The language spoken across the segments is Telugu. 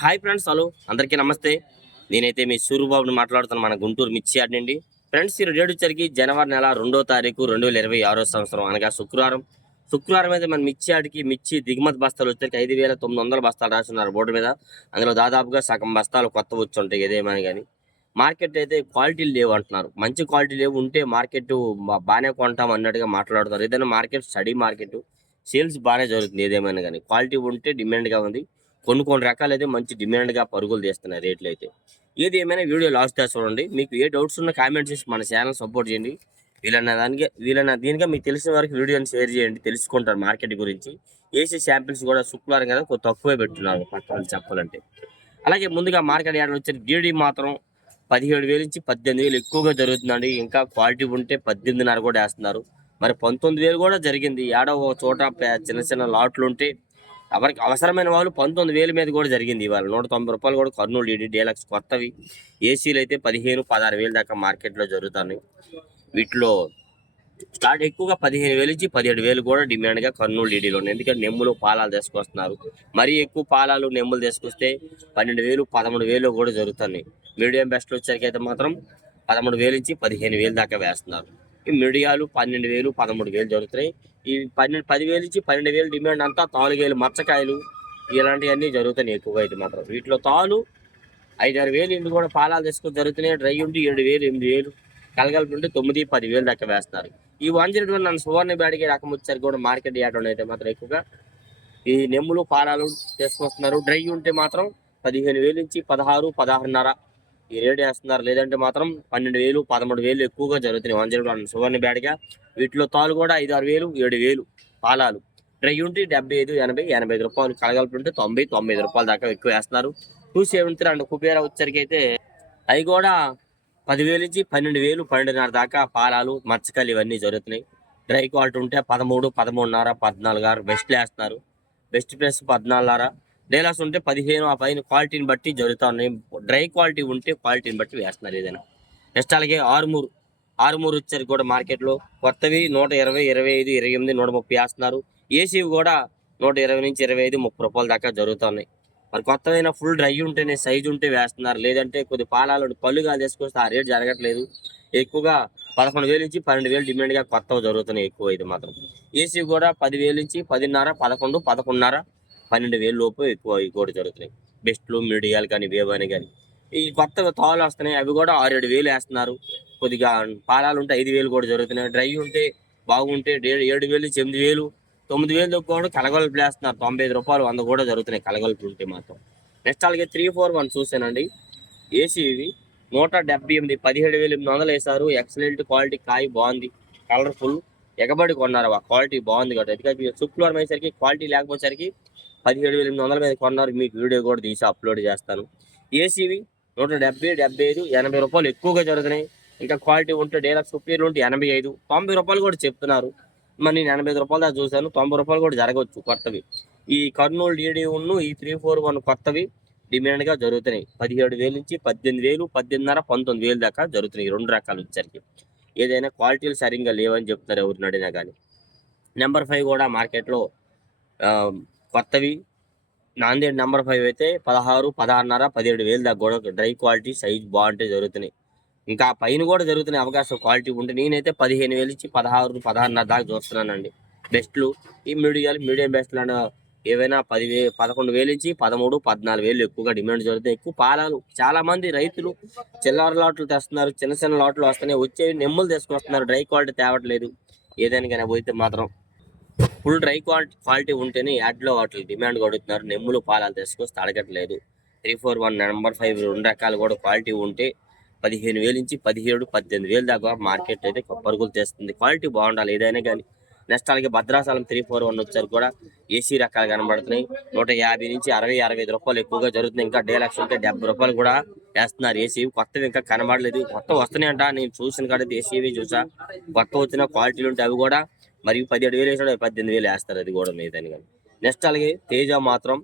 హాయ్ ఫ్రెండ్స్ హలో అందరికీ నమస్తే. నేనైతే మీ సూర్యబాబుని మాట్లాడుతాను మన గుంటూరు మిర్చియాడ్ నుండి. ఫ్రెండ్స్ ఈ డేట్ వచ్చరికి జనవరి నెల రెండో తారీఖు రెండు వేల ఇరవై ఆరో సంవత్సరం అనగా శుక్రవారం. శుక్రవారం అయితే మన మిర్చి మిర్చి దిగుమతి బస్తాలు వచ్చరికి ఐదు వేల తొమ్మిది వందల బస్తాలు రాస్తున్నారు బోర్డు మీద. అందులో దాదాపుగా సగం బస్తాలు కొత్త వచ్చి ఉంటాయి ఏదేమని కానీ మార్కెట్ అయితే క్వాలిటీలు లేవు అంటున్నారు. మంచి క్వాలిటీ లేవు ఉంటే మార్కెట్ బాగానే కొంటాం అన్నట్టుగా మాట్లాడుతున్నారు. ఏదైనా మార్కెట్ స్టడీ మార్కెట్ సేల్స్ బాగానే జరుగుతుంది ఏదేమైనా కానీ క్వాలిటీ ఉంటే డిమాండ్గా ఉంది. కొన్ని కొన్ని రకాలు అయితే మంచి డిమాండ్గా పరుగులు తీస్తున్నాయి రేట్లు అయితే ఏది ఏమైనా వీడియో లాస్ట్ దాకా చూడండి. మీకు ఏ డౌట్స్ ఉన్నా కామెంట్ చేసి మన ఛానల్ సపోర్ట్ చేయండి. వీళ్ళన్న దానికి వీళ్ళన్న దీనిగా మీకు తెలిసిన వరకు వీడియోని షేర్ చేయండి. తెలుసుకుంటారు మార్కెట్ గురించి. ఏసీ శాంపిల్స్ కూడా శుక్రవారం కదా కొంచెం తక్కువే పెట్టున్నారు పక్కన చెప్పాలంటే. అలాగే ముందుగా మార్కెట్ యార్డ్ వచ్చి డీడీ మాత్రం పదిహేడు వేలు నుంచి పద్దెనిమిది వేలు ఎక్కువగా జరుగుతుందండి. ఇంకా క్వాలిటీ ఉంటే పద్దెనిమిదిన్నర కూడా వేస్తున్నారు. మరి పంతొమ్మిది వేలు కూడా జరిగింది. ఏడో ఒక చోట చిన్న చిన్న లాట్లు ఉంటే ఎవరికి అవసరమైన వాళ్ళు పంతొమ్మిది వేల మీద కూడా జరిగింది ఇవాళ. నూట తొంభై రూపాయలు కూడా కర్నూలు డీడీ డీలక్స్ కొత్తవి. ఏసీలు అయితే పదిహేను పదహారు వేలు దాకా మార్కెట్లో జరుగుతున్నాయి వీటిలో స్టార్ట్ ఎక్కువగా పదిహేను వేలు నుంచి పదిహేడు వేలు కూడా డిమాండ్గా కర్నూలు డీడీలో ఉన్నాయి. ఎందుకంటే నెమ్ములు పాలాలు తీసుకొస్తున్నారు. మరీ ఎక్కువ పాలాలు నెమ్ములు తీసుకొస్తే పన్నెండు వేలు పదమూడు వేలు కూడా జరుగుతున్నాయి మీడియం బెస్ట్లు వచ్చేసరికి అయితే మాత్రం పదమూడు వేలు నుంచి పదిహేను వేలు దాకా వేస్తున్నారు. ఈ మిడియాలు పన్నెండు వేలు పదమూడు వేలు జరుగుతున్నాయి. ఈ పన్నెండు పదివేలు నుంచి పన్నెండు వేలు డిమాండ్ అంతా తాలుగేలు మచ్చకాయలు ఇలాంటివన్నీ జరుగుతున్నాయి ఎక్కువగా ఇది మాత్రం. వీటిలో తాలు ఐదారు వేలు ఇంటి కూడా పాలాలు తీసుకొని జరుగుతున్నాయి. డ్రై ఉండి ఏడు వేలు ఎనిమిది వేలు కలగలుపు ఉంటే తొమ్మిది పది వేలు దాకా వేస్తారు ఈ వన్ జీరో వన్ నన్ను సువర్ణ బ్యాడికి రకం వచ్చారు కూడా మార్కెట్ యాడ్ అయితే మాత్రం ఎక్కువగా. ఈ నెమ్ములు పాలాలు తీసుకొస్తున్నారు. డ్రై ఉంటే మాత్రం పదిహేను వేలు నుంచి పదహారు పదహారున్నర ఈ రేట్ వేస్తున్నారు. లేదంటే మాత్రం పన్నెండు వేలు పదమూడు వేలు ఎక్కువగా జరుగుతున్నాయి. వన్ జీరో వన్ సువర్ణ బ్యాడ్గా. వీటిలో తాలు కూడా ఐదు ఆరు వేలు ఏడు వేలు పాలాలు. డ్రై ఉంటే డెబ్బై ఐదు ఎనభై ఎనభై ఐదు రూపాయలు. కలగలుపు ఉంటే తొంభై తొంభై ఐదు రూపాయల దాకా ఎక్కువ వేస్తున్నారు. Two seven three and Kubera వచ్చరికి అయితే అవి కూడా పదివేలు నుంచి పన్నెండు వేలు పన్నెండున్నర దాకా పాలాలు మచ్చకాయలు ఇవన్నీ జరుగుతున్నాయి. డ్రై క్వాలిటీ ఉంటే పదమూడు పదమూడున్నర పద్నాలుగు ఆరు బెస్ట్ వేస్తున్నారు. బెస్ట్ ప్లస్ పద్నాలుగున్నర డేలాస్ ఉంటే పదిహేను ఆ పదిహేను క్వాలిటీని బట్టి జరుగుతూ ఉన్నాయి. డ్రై క్వాలిటీ ఉంటే క్వాలిటీని బట్టి వేస్తున్నారు ఏదైనా. నెక్స్ట్ అలాగే ఆరుమూరు. ఆరుమూరు వచ్చారు కూడా మార్కెట్లో. కొత్తవి నూట ఇరవై ఇరవై ఐదు ఇరవై ఎనిమిది నూట ముప్పై వేస్తున్నారు. ఏసీవి కూడా నూట ఇరవై నుంచి ఇరవై ఐదు ముప్పై రూపాయల దాకా జరుగుతున్నాయి మరి కొత్తదైన ఫుల్ డ్రై ఉంటేనే సైజు ఉంటే వేస్తున్నారు. లేదంటే కొద్ది పాలాలు పళ్ళుగా తీసుకొస్తే ఆ రేట్ జరగట్లేదు. ఎక్కువగా పదకొండు వేలు నుంచి పన్నెండు వేలు డిమాండ్గా కొత్తవి జరుగుతున్నాయి ఎక్కువ ఇది మాత్రం. ఏసీ కూడా పదివేలు నుంచి పదిన్నర పదకొండు పదకొండున్నర పన్నెండు వేలు లోపు ఎక్కువ ఇవి కూడా జరుగుతున్నాయి. బెస్ట్లు మిడియాలు కానీ వేవ్ అని కానీ. ఈ కొత్తగా తాళ్ళు వస్తున్నాయి. అవి కూడా ఆరు ఏడు వేలు వేస్తున్నారు. కొద్దిగా పాలాలు ఉంటే ఐదు వేలు కూడా జరుగుతున్నాయి. డ్రై ఉంటే బాగుంటే డే- ఏడు వేలు తొమ్మిది ఎనిమిది వేలు తొమ్మిది వేలు కూడా కలగలుపు వేస్తున్నారు తొంభై ఐదు రూపాయలు వంద కూడా జరుగుతున్నాయి కలగలుపు ఉంటే మాత్రం. నెక్స్ట్ అలాగే త్రీ ఫోర్ వన్ చూసానండి ఏసీ ఇవి. నూట డెబ్బై ఎనిమిది పదిహేడు వేలు ఎనిమిది వందలు వేశారు. ఎక్సలెంట్ క్వాలిటీ కాయ బాగుంది. కలర్ఫుల్ ఎగబడి కొన్నారు. ఆ క్వాలిటీ బాగుంది కదా ఎందుకంటే శుక్రవారం అయ్యేసరికి క్వాలిటీ లేకపోయేసరికి పదిహేడు వేల ఎనిమిది వందల మీద కొన్నారు. మీకు వీడియో కూడా తీసి అప్లోడ్ చేస్తాను. ఏసీవి నూట డెబ్బై డెబ్బై ఐదు ఎనభై రూపాయలు ఎక్కువగా జరుగుతున్నాయి. ఇంకా క్వాలిటీ ఉంటే డేలక్స్ సుపీరియర్ ఉంటే ఎనభై ఐదు. తొంభై రూపాయలు కూడా చెప్తున్నారు. మరి నేను ఎనభై ఐదు రూపాయలు దాకా చూశాను. తొంభై రూపాయలు కూడా జరగవచ్చు కొత్తవి. ఈ కర్నూలు డీడీ ఉన్ను ఈ త్రీ ఫోర్ వన్ కొత్తవి డిమాండ్గా జరుగుతున్నాయి. పదిహేడు వేలు నుంచి పద్దెనిమిది వేలు పద్దెనిమిదిన్నర పంతొమ్మిది వేలు దాకా జరుగుతున్నాయి. రెండు రకాలు వచ్చరికి ఏదైనా క్వాలిటీలు సరిగ్గా లేవని చెప్తారు ఎవరిని అడిగినా కానీ నెంబర్ ఫైవ్ కూడా మార్కెట్లో కొత్తవి. నాందేడ్ నెంబర్ ఫైవ్ అయితే పదహారు పదహారున్నర పదిహేడు వేలు దాకా కూడా డ్రై క్వాలిటీ సైజ్ బాగుంటే జరుగుతున్నాయి. ఇంకా పైన కూడా జరుగుతున్నాయి అవకాశం క్వాలిటీ ఉంటే నేనైతే పదిహేను వేలు ఇచ్చి పదహారు పదహారున్నర దాకా చూస్తున్నానండి. బెస్ట్లు. ఈ మీడియాలు మీడియం బెస్ట్లు అన్న ఏవైనా పది వే పదకొండు వేలు ఇచ్చి పదమూడు పద్నాలుగు వేలు ఎక్కువగా డిమాండ్ జరుగుతాయి ఎక్కువ పాలాలు చాలా మంది రైతులు చిల్లర లాట్లు తెస్తున్నారు చిన్న చిన్న లాట్లు వస్తున్నాయి. వచ్చేవి నెమ్ములు తీసుకొస్తున్నారు. డ్రై క్వాలిటీ తేవట్లేదు. ఏదైనా కానీ పోతే మాత్రం ఫుల్ డ్రై క్వాలిటీ క్వాలిటీ ఉంటేనే యాడ్లో వాటికి డిమాండ్ కొడుతున్నారు. నెమ్ములు పాలాలు తీసుకొస్తే అడగట్లేదు. Three four one number five రెండు రకాలు కూడా క్వాలిటీ ఉంటే పదిహేను వేలు నుంచి పదిహేడు పద్దెనిమిది వేలు దాకా మార్కెట్ అయితే పరుగులు తెస్తుంది. క్వాలిటీ బాగుండాలి. ఏదైనా కానీ నెక్స్ట్ అలాగే భద్రాచలం త్రీ ఫోర్ వన్ వచ్చారు కూడా ఏసీ రకాలు కనబడుతున్నాయి. నూట యాభై నుంచి అరవై అరవై ఐదు రూపాయలు ఎక్కువగా జరుగుతున్నాయి. ఇంకా డేలక్స్ ఉంటే డెబ్బై రూపాయలు కూడా వేస్తున్నారు. ఏసీ కొత్తవి ఇంకా కనబడలేదు. కొత్త వస్తున్నాయి అంట నేను చూసిన కాడ ఏసీవి చూసా. కొత్త వచ్చిన క్వాలిటీలు ఉంటే అవి కూడా మరియు పదిహేడు వేలు వేసాడు పద్దెనిమిది వేలు వేస్తారు అది కూడా మీద కానీ. నెక్స్ట్ అలాగే తేజ మాత్రం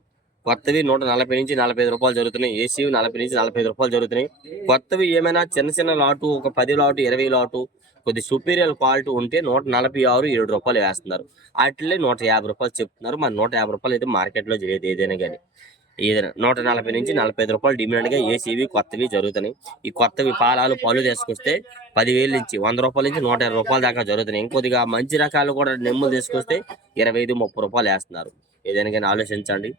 కొత్తవి నూట నలభై నుంచి నలభై ఐదు రూపాయలు జరుగుతున్నాయి. ఏసీ నలభై నుంచి నలభై ఐదు రూపాయలు జరుగుతున్నాయి. కొత్తవి ఏమైనా చిన్న చిన్న లాటు ఒక పది లాటు ఇరవై లాటు కొద్ది సుపీరియర్ క్వాలిటీ ఉంటే నూట నలభై ఆరు ఏడు రూపాయలు వేస్తున్నారు. వాటిలో నూట యాభై రూపాయలు చెప్తున్నారు. మరి నూట యాభై రూపాయలు అయితే మార్కెట్లో జరిగేది ఏదైనా కానీ. నూట నలభై నుంచి నలభై ఐదు రూపాయలు డిమాండ్గా ఏసీవి కొత్తవి జరుగుతున్నాయి. ఈ కొత్తవి పాలాలు పళ్ళు తీసుకొస్తే పదివేల నుంచి వంద రూపాయల నుంచి నూట ఇరవై రూపాయల దాకా జరుగుతున్నాయి. ఇంకొద్దిగా మంచి రకాలు కూడా నెమ్మలు తీసుకొస్తే ఇరవై ఐదు ముప్పై రూపాయలు వేస్తున్నారు. ఏదైనా కానీ ఆలోచించండి.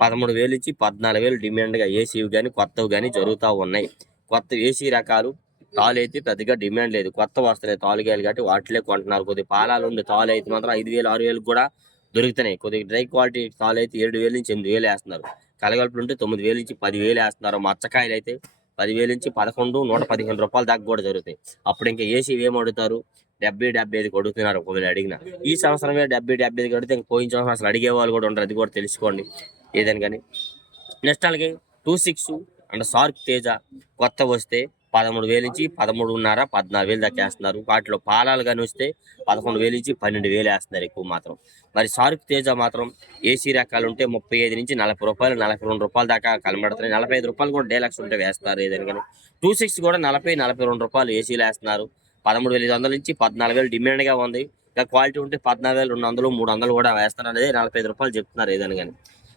పదమూడు వేలు నుంచి పద్నాలుగు వేలు డిమాండ్గా ఏసీవి కానీ కొత్తవి కానీ జరుగుతూ ఉన్నాయి. కొత్త ఏసీ రకాలు తాలు అయితే పెద్దగా డిమాండ్ లేదు. కొత్త వస్తున్నాయి తాలుగాయలు కాబట్టి వాటిలే కొంటున్నారు. కొద్దిగా పాలాలు ఉండే తాలు అయితే మాత్రం ఐదు వేలు ఆరు వేలు కూడా దొరుకుతున్నాయి. కొద్దిగా డ్రై క్వాలిటీ తాలు అయితే ఏడు వేలు నుంచి ఎనిమిది వేలు వేస్తున్నారు. కలగలుపులు ఉంటే తొమ్మిది వేలు నుంచి పదివేలు వేస్తున్నారు. మచ్చకాయలు అయితే పదివేలు నుంచి పదకొండు నూట పదిహేను రూపాయల దాకా కూడా జరుగుతాయి. అప్పుడు ఇంకా ఏసీ ఏం అడుగుతారు? డెబ్బై డెబ్బై ఐదు కొడుతున్నారు ఒకవేళ అడిగిన. ఈ సంవత్సరమే డెబ్బై డెబ్బై ఐదు కడితే ఇంక పోయిన సంవత్సరం అసలు అడిగే వాళ్ళు కూడా ఉండరు. అది కూడా తెలుసుకోండి. ఏదని కానీ నెక్స్ట్ అలాగే టూ సిక్స్ అండ్ సార్క్ తేజ కొత్త వస్తే పదమూడు వేలు నుంచి పదమూడున్నర పద్నాలుగు వేలు దాకా వేస్తున్నారు. వాటిలో పాలాలు కానీ వస్తే పదకొండు వేలు నుంచి పన్నెండు వేలు వేస్తున్నారు ఎక్కువ మాత్రం. మరి సారుక్ తేజ మాత్రం ఏసీ రకాలు ఉంటే ముప్పై ఐదు నుంచి నలభై రూపాయలు నలభై రెండు రూపాయల దాకా కనబడుతున్నాయి నలభై ఐదు రూపాయలు కూడా డేలక్స్ ఉంటే వేస్తారు ఏదైనా కానీ. టూ సిక్స్ కూడా నలభై నలభై రెండు రూపాయలు ఏసీలు వేస్తున్నారు. పదమూడు వేల ఐదు వందల నుంచి పద్నాలుగు వేలు డిమాండ్గా ఉంది. ఇంకా క్వాలిటీ ఉంటే పద్నాలుగు వేలు రెండు వందలు మూడు వందలు కూడా వేస్తారు అనేది నలభై ఐదు రూపాయలు చెప్తున్నారు ఏదైనా కానీ.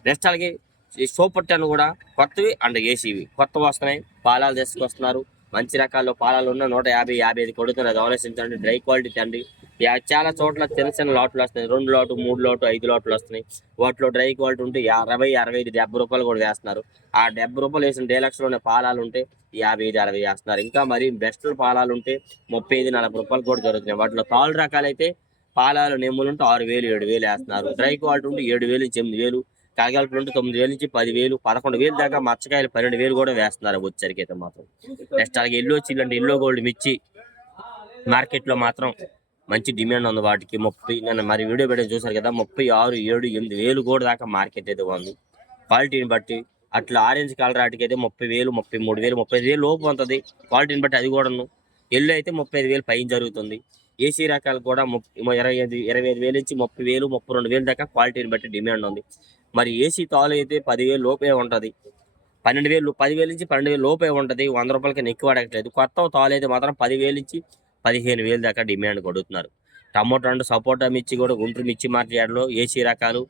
నెక్స్ట్ అలాగే ఈ సూపర్ టెన్ కూడా కొత్తవి అండ్ ఏసీవి. కొత్త వస్తున్నాయి. పాలాలు తీసుకొస్తున్నారు. మంచి రకాల్లో పాలాలు ఉన్న నూట యాభై యాభై ఐదు కొడుతున్నారు ఆలోచించండి డ్రై క్వాలిటీ తండ్రి. చాలా చోట్ల చిన్న చిన్న లాట్లు వస్తున్నాయి. రెండు లోటు మూడు లోటు ఐదు లోట్లు వస్తున్నాయి. వాటిలో డ్రై క్వాలిటీ ఉంటే అరవై అరవై ఐదు డెబ్బై రూపాయలు కూడా వేస్తున్నారు. ఆ డెబ్బై రూపాయలు వేసిన డీలక్స్లోనే పాలాలు ఉంటే యాభై ఐదు అరవై వేస్తున్నారు. ఇంకా మరి బెస్ట్ పాలాలు ఉంటే ముప్పై ఐదు నలభై రూపాయలు కూడా దొరుకుతున్నాయి. వాటిలో తాళ్ళు రకాలైతే పాలాలు నెమ్ములు ఉంటే ఆరు వేలు ఏడు వేలు వేస్తున్నారు. డ్రై క్వాలిటీ ఉంటే ఏడు వేలు ఎనిమిది వేలు కాగలుపులు నుండి తొమ్మిది వేలు నుంచి పది వేలు పదకొండు వేలు దాకా మచ్చకాయలు పన్నెండు వేలు కూడా వేస్తున్నారు వచ్చరికి అయితే మాత్రం. నెక్స్ట్ అలాగే ఎల్లో చిల్లు అంటే ఎల్లో గోల్డ్ మిర్చి మార్కెట్లో మాత్రం మంచి డిమాండ్ ఉంది వాటికి. ముప్పై నేను మరి వీడియో పెట్టే చూసారు కదా ముప్పై ఆరు ఏడు ఎనిమిది వేలు కూడా దాకా మార్కెట్ అయితే ఉంది. క్వాలిటీని బట్టి అట్లా ఆరెంజ్ కలర్ వాటికి అయితే ముప్పై వేలు ముప్పై మూడు వేలు ముప్పై ఐదు వేలు లోపు ఉంటుంది. క్వాలిటీని బట్టి అది కూడాను. ఎల్లో అయితే ముప్పై ఐదు వేలు పైన జరుగుతుంది. ఏసీ రకాలు కూడా ముప్పై ఇరవై ఐదు ఇరవై ఐదు వేలు నుంచి ముప్పై వేలు ముప్పై రెండు వేలు దాకా క్వాలిటీని బట్టి డిమాండ్ ఉంది. మరి ఏసీ తాలు అయితే పదివేలు లోపే ఉంటుంది. పన్నెండు వేలు పదివేలు నుంచి పన్నెండు వేలు లోపే ఉంటుంది. వంద రూపాయలకి ఎక్కువ అడగట్లేదు. కొత్త తాలు అయితే మాత్రం పదివేలు నుంచి పదిహేను వేలు దాకా డిమాండ్ కొడుతున్నారు. టమోటా అండ్ సపోటా మిర్చి కూడా గుంటూరు మిర్చి మార్కెట్లో ఏసీ రకాలు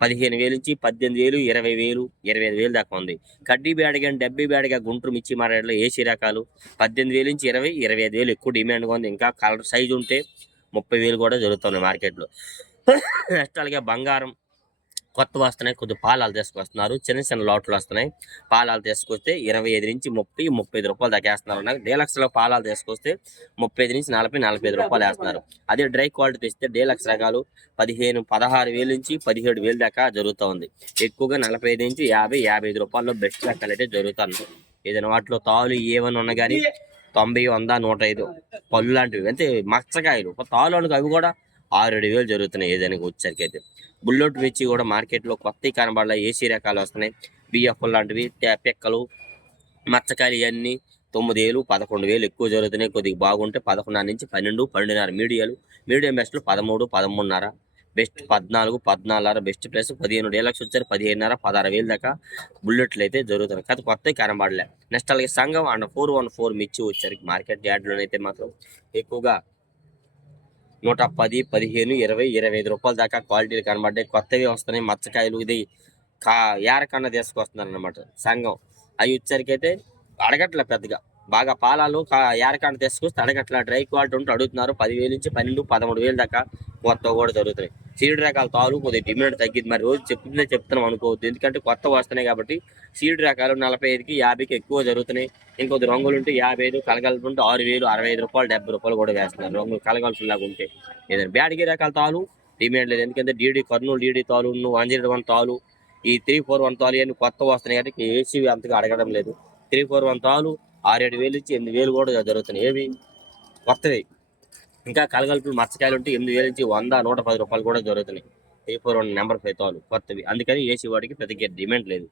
పదిహేను వేలు నుంచి పద్దెనిమిది వేలు ఇరవై వేలు ఇరవై ఐదు వేలు దాకా ఉంది. కడ్డీ బ్యాడ్గా డెబ్బై బ్యాడ్గా గుంటూరు మిర్చి మార్కెట్లో ఏసీ రకాలు పద్దెనిమిది వేలు నుంచి ఇరవై ఇరవై ఐదు వేలు ఎక్కువ డిమాండ్గా ఉంది. ఇంకా కలర్ సైజు ఉంటే ముప్పై వేలు కూడా జరుగుతున్నాయి మార్కెట్లో. నెక్స్ట్ అలాగే బంగారం. కొత్త వస్తున్నాయి కొద్ది పాలాలు తీసుకొస్తున్నారు చిన్న చిన్న లోట్లు వస్తున్నాయి. పాలాలు తీసుకొస్తే ఇరవై ఐదు నుంచి ముప్పై ముప్పై ఐదు రూపాయలు దాకా వేస్తున్నారు. డీలక్స్లో పాలాలు తీసుకొస్తే ముప్పై ఐదు నుంచి నలభై నలభై ఐదు రూపాయలు వేస్తున్నారు. అదే డ్రై క్వాలిటీ తెస్తే డీలక్స్ రకాలు పదిహేను పదహారు వేలు నుంచి పదిహేడు వేలు దాకా జరుగుతూ ఉంది. ఎక్కువగా నలభై ఐదు నుంచి యాభై యాభై ఐదు రూపాయల్లో బెస్ట్ రకాలు అయితే జరుగుతున్నాయి ఏదైనా వాటిలో తాలు ఏమైనా ఉన్నా కానీ తొంభై వంద నూట ఐదు పళ్ళు లాంటివి. అంటే మచ్చకాయలు తాలు అనుకో అవి కూడా ఆరు ఏడు వేలు జరుగుతున్నాయి ఏదైనా వచ్చరికి అయితే బుల్లెట్ మిర్చి కూడా మార్కెట్లో కొత్త కనబడలే ఏసీ రకాలు వస్తున్నాయి. బిఎఫ్ లాంటివి పెక్కలు మచ్చకాయలు ఇవన్నీ తొమ్మిది వేలు పదకొండు వేలు ఎక్కువ జరుగుతున్నాయి. కొద్దిగా బాగుంటే పదకొండున్నర నుంచి పన్నెండు పన్నెండున్నర మీడియాలు. మీడియం బెస్ట్లు పదమూడు పదమూడున్నర బెస్ట్ పద్నాలుగు పద్నాలుగున్నర బెస్ట్ ప్లస్ పదిహేను డేలక్స్ వచ్చారు పదిహేనున్నర పదహారు వేలు దాకా బుల్లెట్లు అయితే జరుగుతున్నాయి. కాదు కొత్తవి కనబడలే. నెక్స్ట్ అలాగే సంఘం అండ్ ఫోర్ వన్ ఫోర్ మిర్చి వచ్చారు మార్కెట్ యార్డ్లోనైతే మాత్రం ఎక్కువగా నూట పది పదిహేను ఇరవై ఇరవై ఐదు రూపాయల దాకా క్వాలిటీలు కనబడ్డాయి. కొత్తవి వస్తున్నాయి మచ్చకాయలు. ఇది కా యారకన్నా తీసుకొస్తున్నారు అనమాట సంఘం. అవి వచ్చరికైతే అయితే అడగట్లే పెద్దగా. బాగా పాలాలు ఏరకాండ తీసుకొస్తే అడగట్లా డ్రై క్వాలిటీ ఉంటే అడుగుతున్నారు. పదివేలు నుంచి పన్నెండు పదమూడు వేలు దాకా కొత్త కూడా జరుగుతున్నాయి. సీడ్ రకాల తాలు కొద్దిగా డిమాండ్ తగ్గింది. మరి రోజు చెప్తుందే చెప్తున్నాం అనుకోవద్దు. ఎందుకంటే కొత్త వస్తున్నాయి కాబట్టి సీడ్ రకాలు నలభై ఐదుకి యాభైకి ఎక్కువ జరుగుతున్నాయి. ఇంకొద్ది రంగులు ఉంటే యాభై ఐదు కలగలుపు ఉంటే ఆరు వేలు అరవై ఐదు రూపాయలు డెబ్బై రూపాయలు కూడా వేస్తున్నారు. రంగులు కలగలుపులాగా ఉంటే ఏదైనా బ్యాడ్గి రకాల తాలు డిమాండ్ లేదు. ఎందుకంటే డీడీ కర్నూలు డీడీ తాలు వన్ జీరో వన్ తాలు ఈ త్రీ ఫోర్ వన్ తాలు ఇవన్నీ కొత్త వస్తున్నాయి కాబట్టి ఏసీ అంతగా అడగడం లేదు. త్రీ ఫోర్ వన్ తాలు ఆరేడు వేలు నుంచి ఎనిమిది వేలు కూడా జరుగుతున్నాయి. ఏవి? కొత్తవి. ఇంకా కలగలుపులు మచ్చకాయలు ఉంటే ఎనిమిది వేలు నుంచి వంద నూట పది రూపాయలు కూడా జరుగుతున్నాయి. Three four one number five కొత్తవి. అందుకని ఏసీ వాడికి పెద్దగా డిమాండ్ లేదు.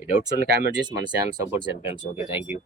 డౌట్స్ ఉన్న కామెంట్ చేసి మన ఛానల్ సపోర్ట్ చేయండి ఫ్రెండ్స్. Okay thank you